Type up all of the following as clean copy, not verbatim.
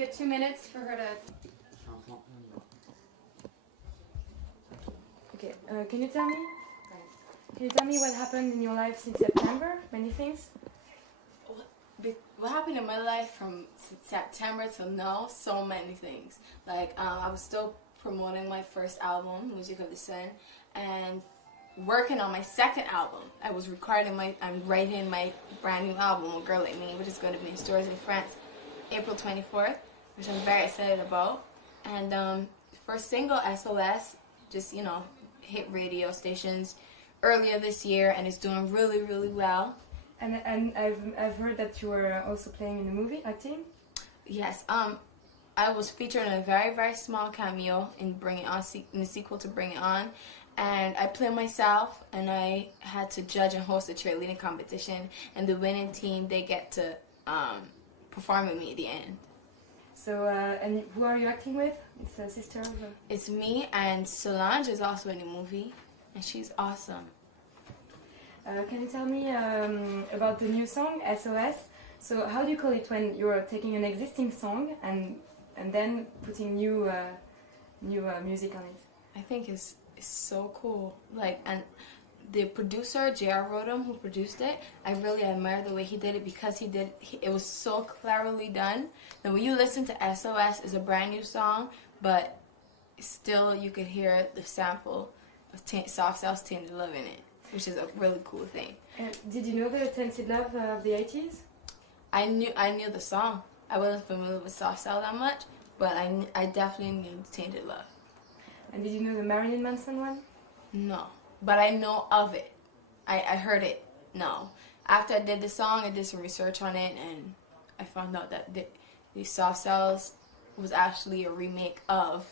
get 2 minutes for her to... Okay, can you tell me? Can you tell me what happened in your life since September? Many things? What happened in my life from September till now? So many things. Like, I was still promoting my first album, Music of the Sun, and working on my second album. I'm writing my brand new album, A Girl Like Me, which is going to be in stores in France April 24th, which I'm very excited about. And first single, SOS, just, hit radio stations earlier this year, and it's doing really, really well. And I've heard that you were also playing in a movie, acting? Yes, I was featured in a very, very small cameo in the sequel to Bring It On. And I played myself, and I had to judge and host a cheerleading competition. And the winning team, they get to perform with me at the end. So, and who are you acting with? It's a sister? It's me, and Solange is also in the movie, and she's awesome. Can you tell me about the new song, SOS? So how do you call it when you're taking an existing song and then putting new music on it? I think it's so cool. Like, and the producer, J.R. Rodham, who produced it, I really admire the way he did it because it was so cleverly done. Now when you listen to SOS, it's a brand new song, but still you could hear the sample of Soft Cell's Tainted Love in it, which is a really cool thing. Did you know the Tainted Love of the 80s? I knew the song. I wasn't familiar with Soft Cell that much, but I definitely knew Tainted Love. And did you know the Marilyn Manson one? No, but I know of it. I heard it. No. After I did the song, I did some research on it, and I found out that the Soft Cells was actually a remake of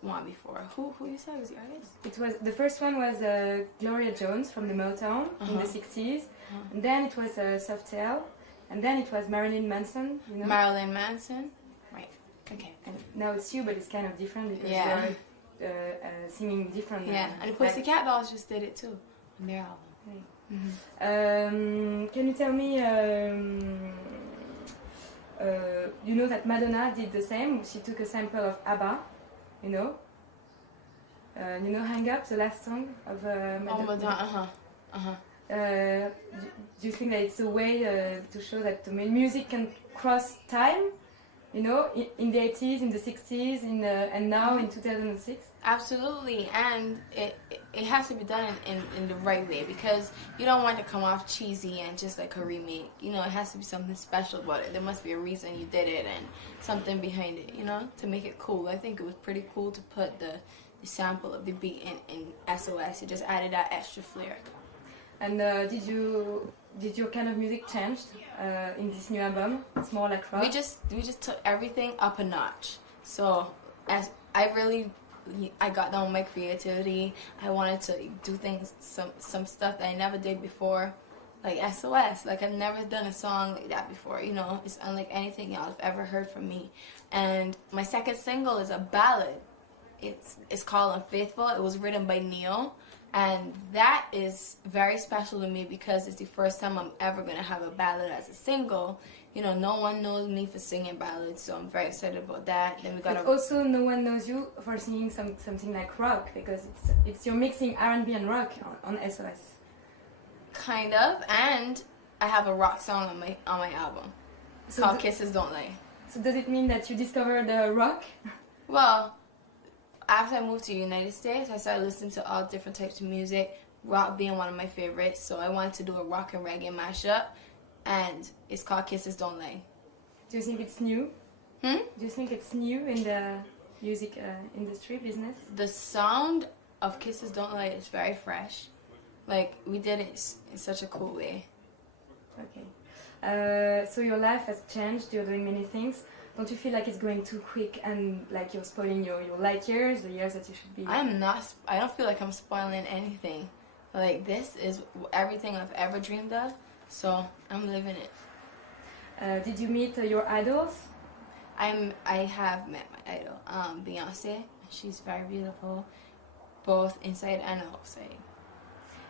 one before. Who you said was the artist? It was the first one was Gloria Jones from the Motown in the 60s, and then it was Soft Cell, and then it was Marilyn Manson. You know? Marilyn Manson, right? Okay. And now it's you, but it's kind of different because you're singing different. Yeah, and the Pussycat Dolls just did it too on their album. Can you tell me? You know that Madonna did the same. She took a sample of ABBA. You know, Hang Up, the last song of Madonna. Oh, Madonna, Do you think that it's a way to show that music can cross time? You know, in the 80s, in the 60s, and now in 2006? Absolutely, and it has to be done in the right way because you don't want to come off cheesy and just like a remake. You know, it has to be something special about it. There must be a reason you did it and something behind it, to make it cool. I think it was pretty cool to put the sample of the beat in SOS. It just added that extra flair. And did your kind of music changed in this new album? It's more like rock? We just took everything up a notch. So as I got down with my creativity. I wanted to do things, some stuff that I never did before, like SOS. Like I've never done a song like that before. It's unlike anything y'all have ever heard from me. And my second single is a ballad. It's called Unfaithful. It was written by Neil. And that is very special to me because it's the first time I'm ever going to have a ballad as a single. No one knows me for singing ballads, so I'm very excited about that. Then but also no one knows you for singing something like rock because you're mixing R&B and rock on SOS. Kind of, and I have a rock song on my album called Kisses Don't Lie. So does it mean that you discovered rock? Well, after I moved to the United States, I started listening to all different types of music, rock being one of my favorites, so I wanted to do a rock and reggae mashup, and it's called Kisses Don't Lie. Do you think it's new? Do you think it's new in the music industry, business? The sound of Kisses Don't Lie is very fresh. Like, we did it in such a cool way. Okay. So your life has changed, you're doing many things. Don't you feel like it's going too quick and like you're spoiling your light years, the years that you should be? I don't feel like I'm spoiling anything. Like, this is everything I've ever dreamed of, so I'm living it. Did you meet your idols? I have met my idol, Beyonce. She's very beautiful, both inside and outside.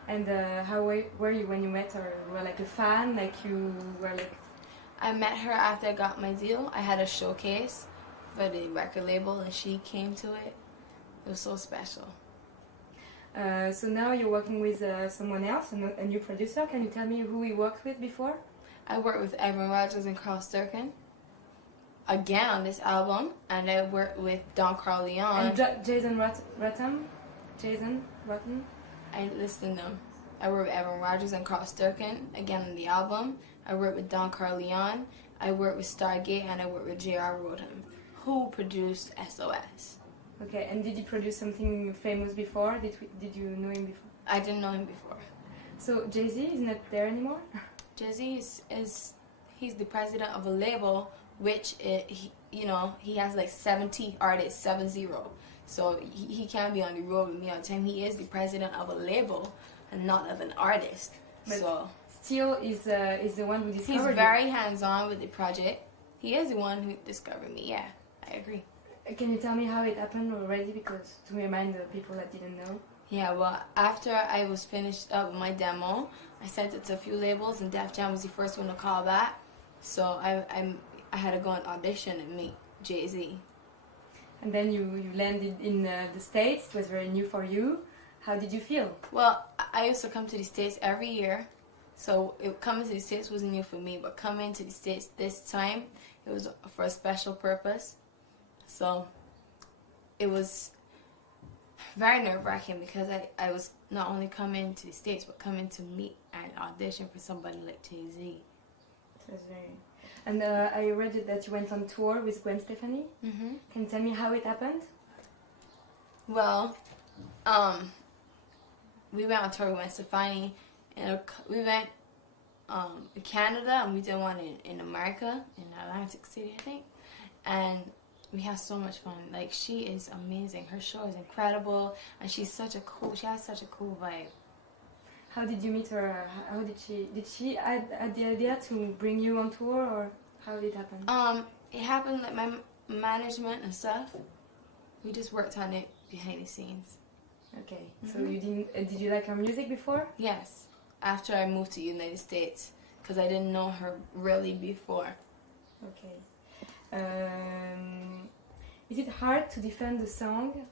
And how were you when you met her? You were like a fan, like you were like... I met her after I got my deal. I had a showcase for the record label, and she came to it. It was so special. So now you're working with someone else, a new producer. Can you tell me who you worked with before? I worked with Evan Rogers and Carl Sturken again on this album, and I worked with Don Carl Leon. And Jason Rotten? Jason Rotten? I listed them. I worked with Evan Rogers and Carl Sturken again on the album. I worked with Don Carl Leon. I worked with Stargate, and I worked with J.R. Rodham, who produced SOS. Okay, and did he produce something famous before? Did you know him before? I didn't know him before. So Jay-Z is not there anymore? Jay-Z he's the president of a label, which he has like 70 artists, 70. So he can't be on the road with me all the time. He is the president of a label and not of an artist. But so still is the one who discovered he's very hands-on with the project. He is the one who discovered me. Yeah, I agree. Can you tell me how it happened already? Because to remind the people that didn't know. Yeah, well, after I was finished up with my demo, I sent it to a few labels, and Def Jam was the first one to call back. So I had to go and audition and meet Jay-Z. And then you landed in the States. It was very new for you. How did you feel? Well, I used to come to the States every year. So coming to the States wasn't new for me, but coming to the States this time, it was for a special purpose. So it was very nerve-wracking because I was not only coming to the States, but coming to meet and audition for somebody like Jay-Z. And I read that you went on tour with Gwen Stefani. Mm-hmm. Can you tell me how it happened? Well, we went on tour with Gwen Stefani, and we went to Canada, and we did one in America, in Atlantic City, I think. And we had so much fun. Like, she is amazing. Her show is incredible, and she has such a cool vibe. How did you meet her? How did she had the idea to bring you on tour, or how did it happen? It happened like my management and stuff. We just worked on it behind the scenes. Okay. Mm-hmm. So you did you like her music before? Yes. After I moved to the United States, because I didn't know her really before. Okay. Is it hard to defend the song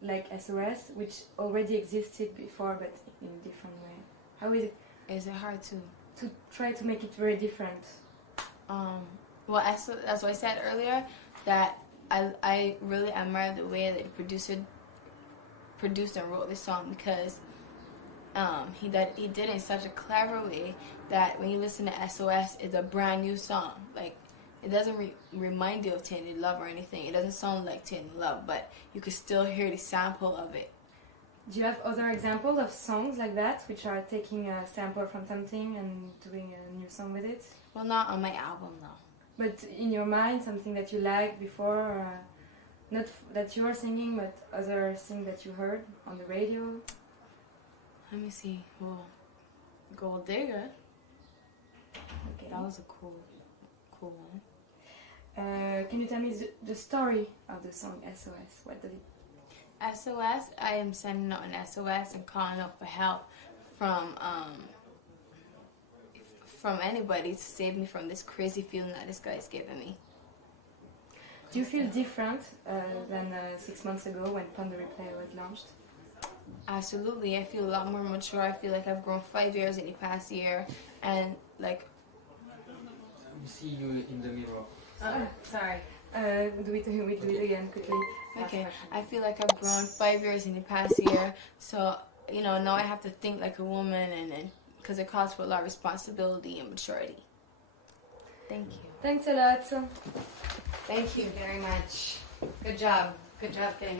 like SOS, which already existed before but in a different way? How is it? Is it hard to try to make it very different? Well, that's what I said earlier, that I really admire the way that the producer produced and wrote this song, because he did it in such a clever way that when you listen to SOS, it's a brand new song. Like, it doesn't remind you of Tainted Love or anything. It doesn't sound like Tainted Love, but you can still hear the sample of it. Do you have other examples of songs like that, which are taking a sample from something and doing a new song with it? Well, not on my album, no. But in your mind, something that you liked before, not that you are singing, but other things that you heard on the radio? Let me see. Well, Gold Digger. Okay. That was a cool one. Can you tell me the story of the song SOS? What does it? SOS, I am sending out an SOS and calling out for help from anybody to save me from this crazy feeling that this guy is giving me. Do you feel different than 6 months ago when Pon the Replay was launched? Absolutely. I feel a lot more mature. I feel like I've grown 5 years in the past year, and like. We see you in the mirror. Sorry. We do it again quickly. Okay. I feel like I've grown 5 years in the past year, so now I have to think like a woman, and because it calls for a lot of responsibility and maturity. Thank you. Thanks a lot. Thank you very much. Good job. Good job getting